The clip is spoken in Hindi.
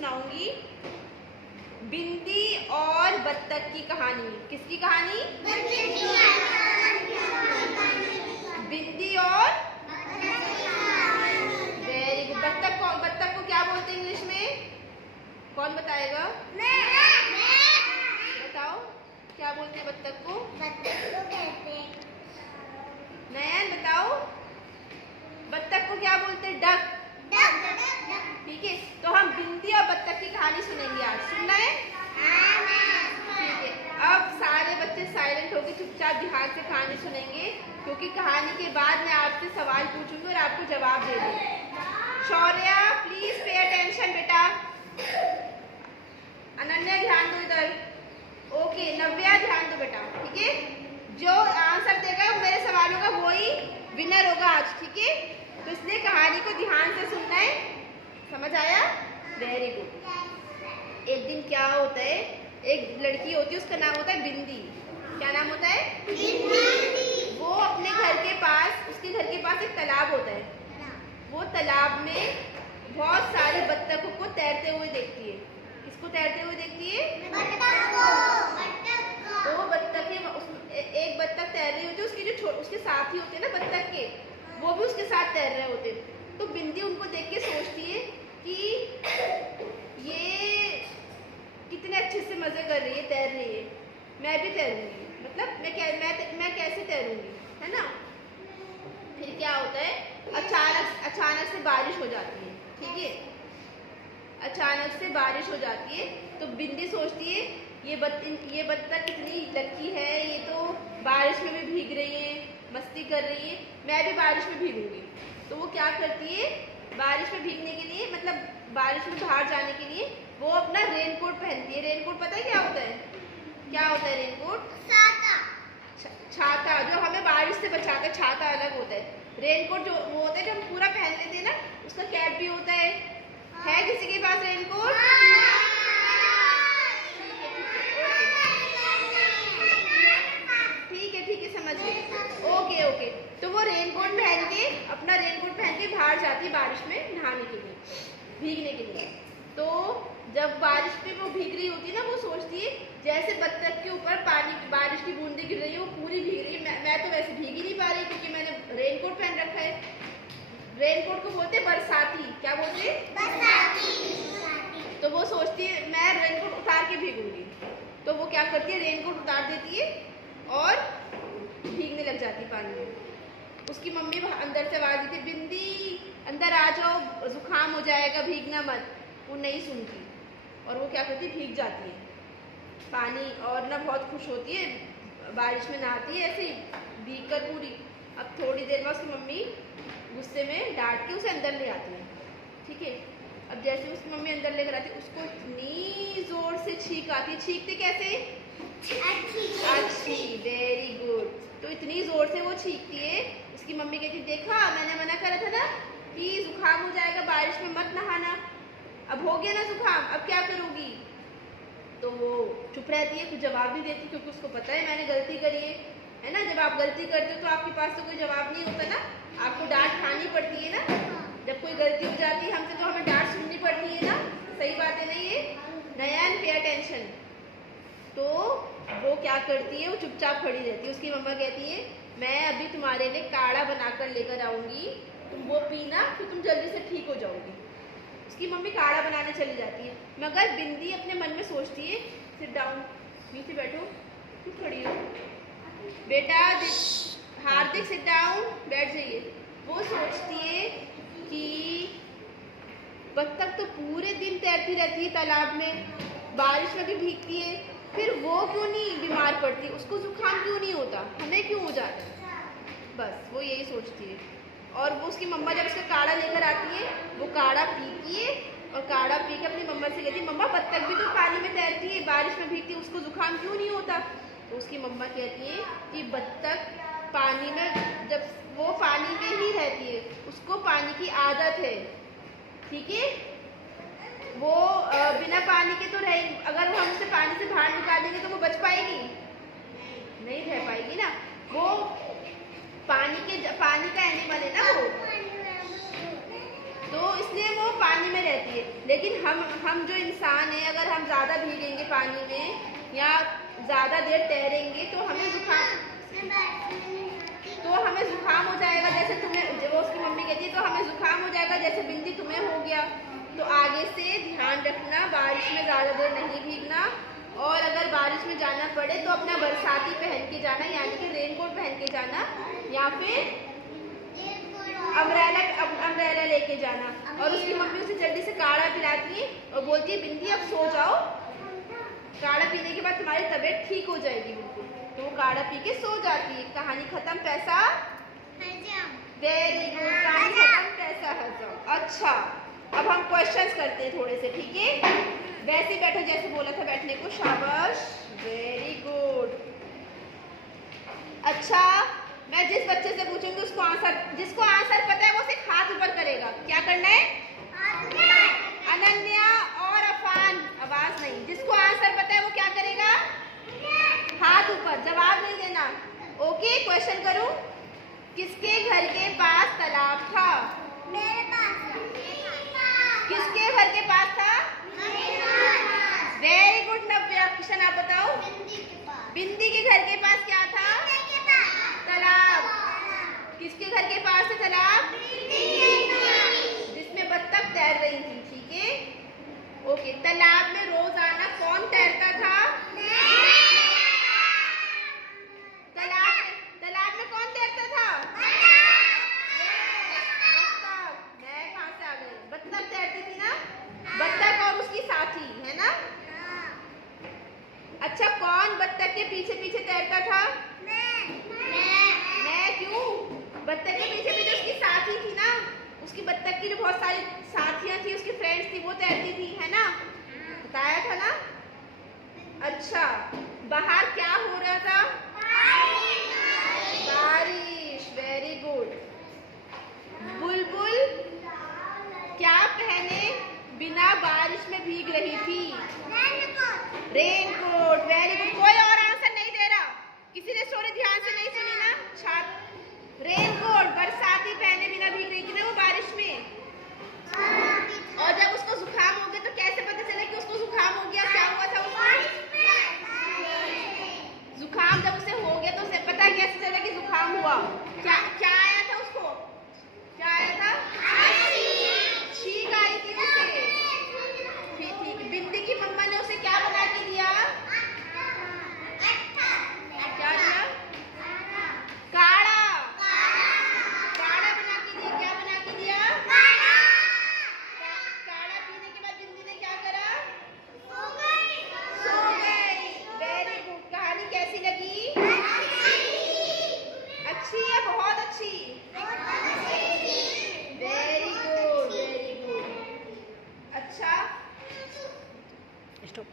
सुनाऊंगी बिंदी और बत्तख की कहानी। किसकी कहानी? बिंदी और वेरी गुड। बत्तख को क्या बोलते हैं इंग्लिश में? कौन बताएगा? बताओ क्या बोलते हैं बत्तख को? नयन बताओ, बत्तख को क्या बोलते हैं? डक। ठीक है, तो हम बिंदी और बत्तख की कहानी सुनेंगे आज। सुनना है? ठीक है, अब सारे बच्चे साइलेंट होकर चुपचाप ध्यान से कहानी सुनेंगे, क्योंकि कहानी के बाद मैं आपसे सवाल पूछूंगी और आपको जवाब दे दूंगी। शौर्या प्लीज पे अटेंशन बेटा। अनन्या ध्यान दो इधर। ओके, नव्या ध्यान दो बेटा। ठीक है, जो आंसर देगा मेरे सवालों का वही विनर होगा आज। ठीक है, तो इसलिए कहानी को ध्यान से सुनना है। समझ आया? Very good. एक दिन क्या होता है, एक लड़की होती है, उसका नाम होता है बिंदी। क्या नाम होता है? बिंदी। वो अपने घर के पास, उसके घर के पास एक तालाब होता है। वो तालाब में बहुत सारे बत्तखों को तैरते हुए देखती है। किसको तैरते हुए देखती है? तो बत्तखें, एक बत्तख तैर रही होती है, उसके जो उसके साथी होते हैं ना बत्तख के, वो भी उसके साथ तैर रहे होते हैं। तो बिंदी उनको देख के सोचती है कि ये कितने अच्छे से मजे कर रही है, तैर रही है, मैं भी तैरूंगी। मतलब मैं कैसे तैरूंगी, है ना? फिर क्या होता है, अचानक से बारिश हो जाती है। ठीक है, अचानक से बारिश हो जाती है, तो बिंदी सोचती है ये बत्तख कितनी लकी है, ये तो बारिश में भी भीग रही है, मस्ती कर रही है, मैं भी बारिश में भीगूंगी। तो वो क्या करती है, बारिश में भीगने के लिए, मतलब बारिश में बाहर जाने के लिए वो अपना रेनकोट पहनती है। रेनकोट पता है क्या होता है? क्या होता है रेनकोट? छाता, जो हमें बारिश से बचाता है। छाता अलग होता है, रेनकोट जो वो होता है जो हम पूरा पहन लेते हैं ना, उसका कैप भी होता है। है किसी के पास रेनकोट? ठीक है, समझ गए। ओके, तो वो रेनकोट पहन के, अपना रेनकोट पहन के बाहर जाती है बारिश में नहाने के लिए, भीगने के लिए। तो जब बारिश में वो भीग रही होती है ना, वो सोचती है जैसे बत्तख के ऊपर पानी, बारिश की बूंदें गिर रही है, वो पूरी भीग रही है, मैं तो वैसे भीग ही नहीं पा रही क्योंकि मैंने रेनकोट पहन रखा है। रेनकोट को बोलते हैं बरसाती। क्या बोलते हैं? बरसाती। तो वो सोचती है मैं रेनकोट उतार के भीगूंगी। तो वो क्या करती है, रेनकोट उतार देती है और भीगने लग जाती है पानी में। उसकी मम्मी अंदर से आवाज देती, बिंदी अंदर आ जाओ, जुकाम हो जाएगा, भीगना मत। वो नहीं सुनती और वो क्या करती है, भीग जाती है पानी, और ना बहुत खुश होती है, बारिश में नहाती है ऐसे ही भीग कर पूरी। अब थोड़ी देर बाद उसकी मम्मी गुस्से में डांट के उसे अंदर ले आती है। ठीक है, अब जैसे उसकी मम्मी अंदर लेकर आती है, उसको इतनी जोर से छींक आती है। छींकते कैसे? अच्छी, वेरी गुड। तो इतनी जोर से वो छींकती है, उसकी मम्मी कहती, देखा मैंने मना करा था ना कि जुकाम हो जाएगा, बारिश में मत नहाना। अब हो गया ना जुकाम, अब क्या करूँगी? तो वो चुप रहती है, कुछ जवाब नहीं देती, क्योंकि उसको पता है मैंने गलती करी है ना। जब आप गलती करते हो तो आपके पास तो कोई जवाब नहीं होता ना, आपको डांट खानी पड़ती है ना। जब कोई गलती हो जाती है हमसे तो हमें डांट सुननी पड़ती है ना। सही बात है ना ये? नयन पे अटेंशन। तो वो क्या करती है, वो चुपचाप खड़ी रहती है। उसकी मम्मा कहती है मैं अभी तुम्हारे लिए काढ़ा बनाकर लेकर आऊंगी, तुम वो पीना, फिर तुम जल्दी से ठीक हो जाओगी। उसकी मम्मी काढ़ा बनाने चली जाती है, मगर बिंदी अपने मन में सोचती है, सिट डाउन, नीचे बैठो, क्यों खड़ी हो बेटा, हार्दिक सिट डाउन, बैठ जाइए। वो सोचती है कि बत्तख तो पूरे दिन तैरती रहती है तालाब में, बारिश में भी भीगती है, फिर वो क्यों नहीं बीमार पड़ती, उसको जुकाम क्यों नहीं होता, हमें क्यों हो जाता है। बस वो यही सोचती है। और वो उसकी मम्मा जब उसका काढ़ा लेकर आती है, वो काढ़ा पीती है, और काढ़ा पी के अपनी मम्मा से कहती है, मम्मा बत्तख भी तो पानी में तैरती है, बारिश में भीगती है, उसको जुकाम क्यों नहीं होता। तो उसकी मम्मा कहती है कि बत्तख पानी में, जब वो पानी में ही रहती है, उसको पानी की आदत है। ठीक है, वो बिना पानी के तो रहे, अगर हम उसे पानी से बाहर निकालेंगे तो वो बच पाएगी? नहीं रह पाएगी ना। वो पानी का एनिमल है ना वो, तो इसलिए वो पानी में रहती है, लेकिन हम जो इंसान हैं, अगर हम ज़्यादा भीगेंगे पानी में या ज़्यादा देर तैरेंगे तो हमें जुकाम हो जाएगा। जैसे तुम्हें, वो उसकी मम्मी कहती है, तो हमें जुकाम हो जाएगा जैसे बिंदी तुम्हें हो गया। तो आगे से ध्यान रखना, बारिश में ज़्यादा देर नहीं भीगना, और अगर बारिश में जाना पड़े तो अपना बरसाती पहन के जाना, यानी कि रेनकोट पहन के जाना, या फिर अम्ब्रेला लेके जाना। और उसकी मम्मी उसे जल्दी से काढ़ा पिलाती है और बोलती है, बिंदी अब सो जाओ, काढ़ा पीने के बाद तुम्हारी तबीयत ठीक हो जाएगी बिल्कुल। तो वो काढ़ा पी के सो जाती है। कहानी खत्म, पैसा वेरी गुड, कहानी खत्म, पैसा हजम। अच्छा, अब हम क्वेश्चंस करते हैं थोड़े से, ठीक है? वैसे बैठो जैसे बोला था बैठने को, शाबाश, वेरी गुड। अच्छा, मैं जिस बच्चे से पूछूंगी उसको आंसर, जिसको आंसर पता है वो सिर्फ हाथ ऊपर करेगा। क्या करना है? अनन्या और अफान, आवाज नहीं। जिसको आंसर पता है वो क्या करेगा? हाथ ऊपर, जवाब नहीं देना। ओके, क्वेश्चन करूं? किसके घर के पास तालाब था? मेरे पास। किसके घर के पास था? वेरी गुड नव्या। किशन, आप बताओ। बिंदी के घर के पास क्या था? तालाब। किसके घर के पास है तालाब? जिसमें बत्तख तैर रही थी, ठीक है? ओके, तालाब में रोजाना कौन तैरता था? तालाब में कौन तैरता था? बत्तख। मैं कहाँ से आ गई? बत्तख तैरती थी ना, बत्तख और उसकी साथी, है ना? अच्छा, कौन बत्तख के पीछे पीछे तैरता था? मैं क्यों? बत्तख के पीछे पीछे उसकी साथी थी ना, उसकी बत्तख की जो बहुत सारी साथियां थी, उसकी फ्रेंड्स थी, वो तैरती थी, है ना? बताया था ना? अच्छा, बाहर क्या हो रहा था? बारिश, वेरी गुड। बुलबुल क्या पहने बिना बारिश में भीग रही थी? Raincoat, very good. कोई और आंसर नहीं दे रहा? किसी ने स्टोरी ध्यान से नहीं सुनी ना? छात्र, रेनकोट, बरसाती पहने बिना भीग रही थी ना वो बारिश में। और जब उसको जुकाम हो गया तो कैसे पता चला कि उसको जुकाम हो गया? क्या हुआ था उसको? जुकाम जब उसे हो गया तो उसे पता कैसे चला कि जुकाम हुआ? क्या क्या आया था उसको? क्या आया था? छींक आई थी उसे। ठीक ठीक। बिंदी की मम्मा ने उसे क्या बना के दिया? क्या दिया? काढ़ा। काढ़ा बना के दिया। क्या बना के दिया? काढ़ा पीने के बाद बिंदी ने क्या करा? सो गई। Very good. कहानी कैसी लगी? अच्छी है, बहुत अच्छी। Very good, very good. अच्छा, स्टॉप।